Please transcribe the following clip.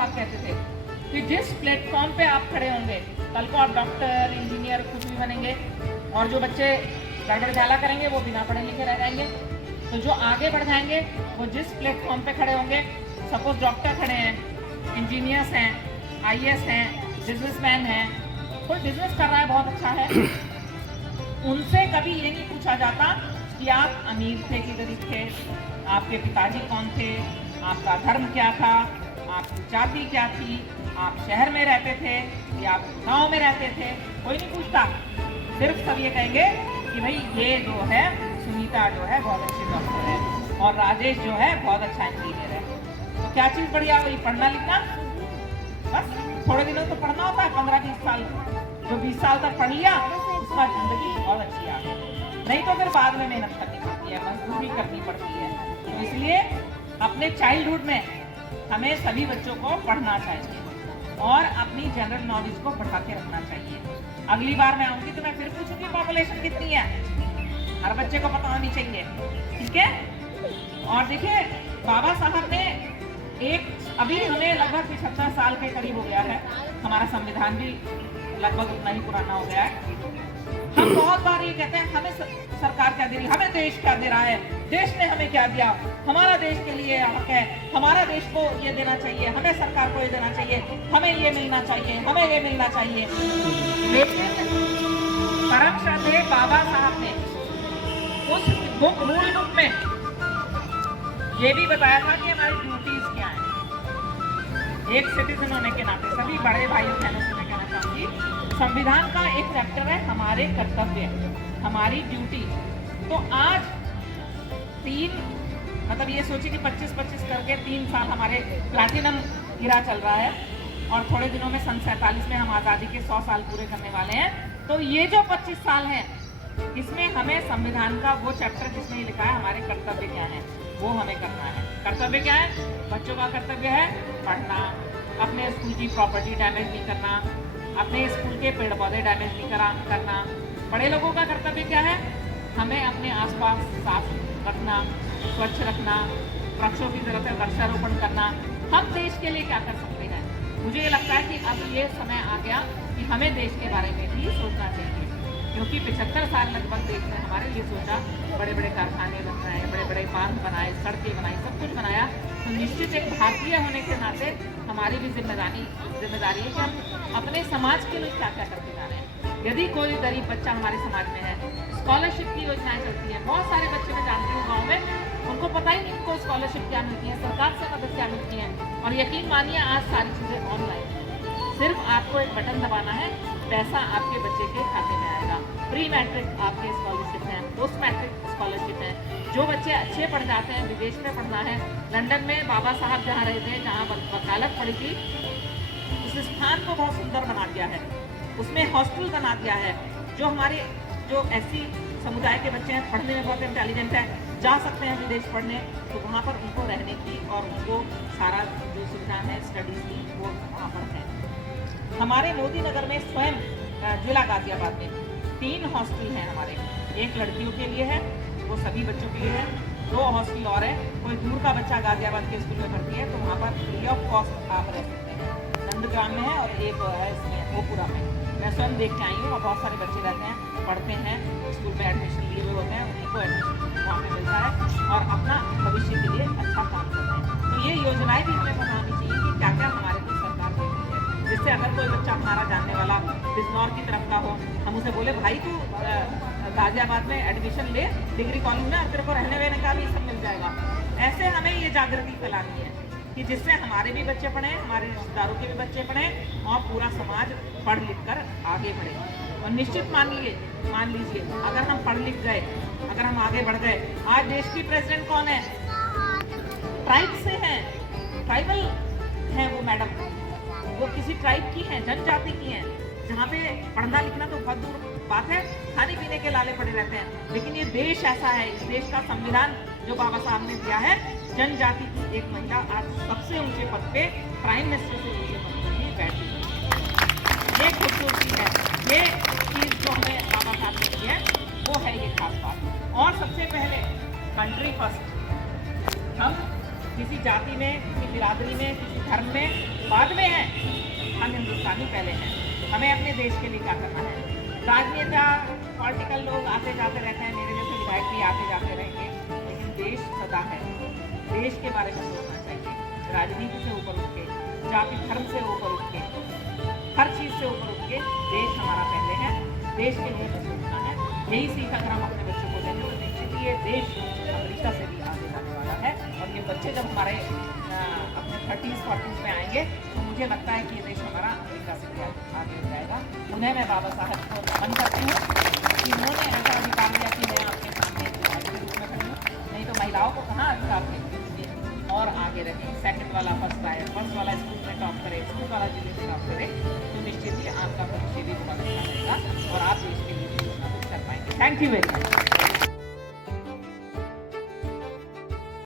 साहब कहते थे कि जिस प्लेटफॉर्म पे आप खड़े होंगे, कल को आप डॉक्टर, इंजीनियर कुछ भी बनेंगे, और जो बच्चे गड़बड़ झाला करेंगे वो बिना पढ़े लिखे रह जाएंगे। तो जो आगे बढ़ जाएंगे वो जिस प्लेटफॉर्म पे खड़े होंगे, सपोज डॉक्टर खड़े हैं, इंजीनियर्स हैं, IAS हैं, बिजनेसमैन हैं, कोई बिजनेस कर रहा है बहुत अच्छा है, उनसे कभी ये नहीं पूछा जाता कि आप अमीर थे कि गरीब थे, आपके पिताजी कौन थे, आपका धर्म क्या था, आपकी जाति क्या थी, आप शहर में रहते थे या आप गांव में रहते थे, कोई नहीं पूछता। सिर्फ सब ये कहेंगे कि भाई ये जो है सुनीता जो है बहुत अच्छी डॉक्टर है और राजेश जो है बहुत अच्छा इंजीनियर है। तो क्या चीज़ बढ़िया हुई? पढ़ना लिखना। बस थोड़े दिनों तो पढ़ना होता है, 15-20 साल। जो 20 साल तक पढ़ लिया उसका जिंदगी बहुत अच्छी आ गई। नहीं तो फिर बाद में मेहनत करनी पड़ती है, मजदूरी करनी पड़ती है। तो इसलिए अपने चाइल्डहुड में हमें सभी बच्चों को पढ़ना चाहिए और अपनी जनरल नॉलेज को बढ़ा के रखना चाहिए। अगली बार मैं आऊंगी तो मैं फिर पूछूंगी पॉपुलेशन कितनी है, हर बच्चे को पता होनी चाहिए, ठीक है। और देखिए बाबा साहब ने अभी उन्हें लगभग 75 साल के करीब हो गया है, हमारा संविधान भी लगभग उतना ही पुराना हो गया है। हम बहुत बार ये कहते हैं हमें सरकार क्या दे रही है, हमें देश क्या दे रहा है, देश ने हमें क्या दिया, हमारा देश के लिए हक है, हमारा देश को ये देना चाहिए, हमें सरकार को ये देना चाहिए, हमें ये मिलना चाहिए, हमें ये मिलना चाहिए। लेकिन परम श्रद्धेय बाबा साहब ने उस मूल बुक में ये भी बताया था कि हमारी ड्यूटीज क्या है। एक सिटीजन होने के नाते सभी बड़े भाइयों बहनों से मैं कहना चाहूंगी, संविधान का एक चैप्टर है हमारे कर्तव्य, हमारी ड्यूटी। तो आज 3 मतलब ये सोचिए कि 25-25 करके 3 साल हमारे प्लैटिनम इरा चल रहा है और थोड़े दिनों में सन 47 में हम आज़ादी के 100 साल पूरे करने वाले हैं। तो ये जो 25 साल हैं इसमें हमें संविधान का वो चैप्टर जिसमें ये लिखा है हमारे कर्तव्य क्या है वो हमें करना है। कर्तव्य क्या है? बच्चों का कर्तव्य है पढ़ना, अपने स्कूल की प्रॉपर्टी डैमेज नहीं करना, अपने स्कूल के पेड़ पौधे डैमेज नहीं करना। बड़े लोगों का कर्तव्य क्या है? हमें अपने आसपास साफ रखना, स्वच्छ रखना, वृक्षों की जरूरत है वृक्षारोपण करना। हम देश के लिए क्या कर सकते हैं? मुझे ये लगता है कि अब ये समय आ गया कि हमें देश के बारे में भी सोचना चाहिए, क्योंकि 75 साल लगभग देश ने हमारे लिए सोचा, बड़े बड़े कारखाने बनाए, बड़े बड़े बांध बनाए, सड़कें बनाई, सब कुछ बनाया। तो निश्चित एक भारतीय होने के नाते हमारी भी जिम्मेदारी है कि हम अपने समाज के लिए क्या क्या करते जा रहे हैं। यदि कोई गरीब बच्चा हमारे समाज में है, स्कॉलरशिप की योजनाएं चलती हैं, बहुत सारे बच्चे मैं जानती हूँ गाँव में, उनको पता ही नहीं उनको स्कॉलरशिप क्या मिलती है, सरकार से मदद क्या मिलती है। और यकीन मानिए आज सारी चीज़ें ऑनलाइन, सिर्फ आपको एक बटन दबाना है, पैसा आपके बच्चे के खाते में आएगा। प्री मैट्रिक आपके स्कॉलरशिप हैं, पोस्ट मैट्रिक स्कॉलरशिप है। जो बच्चे अच्छे पढ़ जाते हैं, विदेश में पढ़ना है, लंदन में बाबा साहब जहाँ रहे थे, जहाँ वकालत पढ़ी थी, उस स्थान को बहुत सुंदर बना दिया है, उसमें हॉस्टल बना दिया है। जो हमारे जो ऐसी समुदाय के बच्चे हैं, पढ़ने में बहुत इंटेलिजेंट है, जा सकते हैं विदेश पढ़ने, तो वहाँ पर उनको रहने की और उनको सारा जो सुविधा है स्टडीज़ की वो वहाँ पर है। हमारे मोदी नगर में स्वयं जिला गाजियाबाद में 3 हॉस्टल हैं हमारे। एक लड़कियों के लिए है, वो सभी बच्चों के लिए है, 2 हॉस्टल और है। कोई दूर का बच्चा गाजियाबाद के स्कूल में भर्ती है तो वहाँ पर फ्री ऑफ कॉस्ट आप रह सकते हैं। नंदग्राम में है और एक है इसमें ओपुरा में। मैं स्वयं देख के आई हूँ और बहुत सारे बच्चे रहते हैं, पढ़ते हैं, स्कूल में एडमिशन लिए हुए होते हैं, उन्हीं को एडमिशन वहाँ पे मिलता है और अपना भविष्य के लिए अच्छा काम करते हैं। तो ये योजनाएं भी हमें पता होनी चाहिए कि क्या क्या हमारे को सरकार देती है, जिससे अगर कोई बच्चा हमारा जानने वाला बिजनौर की तरफ का हो, हम उसे बोले भाई तू गाजियाबाद में एडमिशन ले डिग्री कॉलेज में और तेरे को रहने वहने का भी सब मिल जाएगा। ऐसे हमें ये जागृति फैलानी है कि जिससे हमारे भी बच्चे पढ़ें, हमारे रिश्तेदारों के भी बच्चे पढ़ें और पूरा समाज पढ़ लिख कर आगे बढ़े। और निश्चित मान लीजिए अगर हम पढ़ लिख गए, अगर हम आगे बढ़ गए, आज देश की प्रेसिडेंट कौन है? ट्राइब से हैं, ट्राइबल हैं वो मैडम, वो किसी ट्राइब की हैं, जनजाति की हैं, जहाँ पे पढ़ना लिखना तो बहुत दूर बात है, खाने पीने के लाले पड़े रहते हैं। लेकिन ये देश ऐसा है, इस देश का संविधान जो बाबा साहब ने दिया है, जनजाति की एक महिला आज सबसे ऊंचे पद पे, प्राइम मिनिस्टर से ऊंचे पद पे ही बैठी है। ये खूबसूरती है, ये चीज जो हमें बाबा साहब ने दी है वो है ये खास बात। और सबसे पहले कंट्री फर्स्ट। हम किसी जाति में, किसी बिरादरी में, किसी धर्म में बाद में हैं, हम हिंदुस्तानी पहले हैं। हमें अपने देश के लिए क्या करना है। राजनेता पॉलिटिकल लोग आते जाते रहते हैं, मेरे जैसे विधायक भी आते जाते रहेंगे, लेकिन देश सदा है। देश के बारे में सोचना चाहिए, राजनीति से ऊपर उठ के, जाति धर्म से ऊपर उठ के, हर चीज़ से ऊपर उठ के देश हमारा पहले है, देश के लिए हमें सोचना है। यही सीख अगर हम अपने बच्चों को देंगे तो निश्चित ही ये देश अमेरिका से भी आगे जाने वाला है। और ये बच्चे जब हमारे अपने 30s 40s में आएंगे तो मुझे लगता है कि ये देश हमारा अमेरिका से भी आगे हो जाएगा। उन्हें मैं बाबा साहब को नमन करती हूँ कि उन्होंने ऐसा अधिकार दिया कि मैं आपके सामने के रूप में खड़ी हूँ, नहीं तो महिलाओं को कहाँ अधिकार देंगे और आगे रखें। सेकंड वाला फर्स्ट आए, फर्स्ट वाला स्कूल में टॉप करे, स्कूल वाला जिले में टॉप करे, तो निश्चित ही आपका भविष्य भी बहुत अच्छा रहेगा और आप देश के लिए भी कुछ ना कुछ कर पाएंगे। Thank you very much.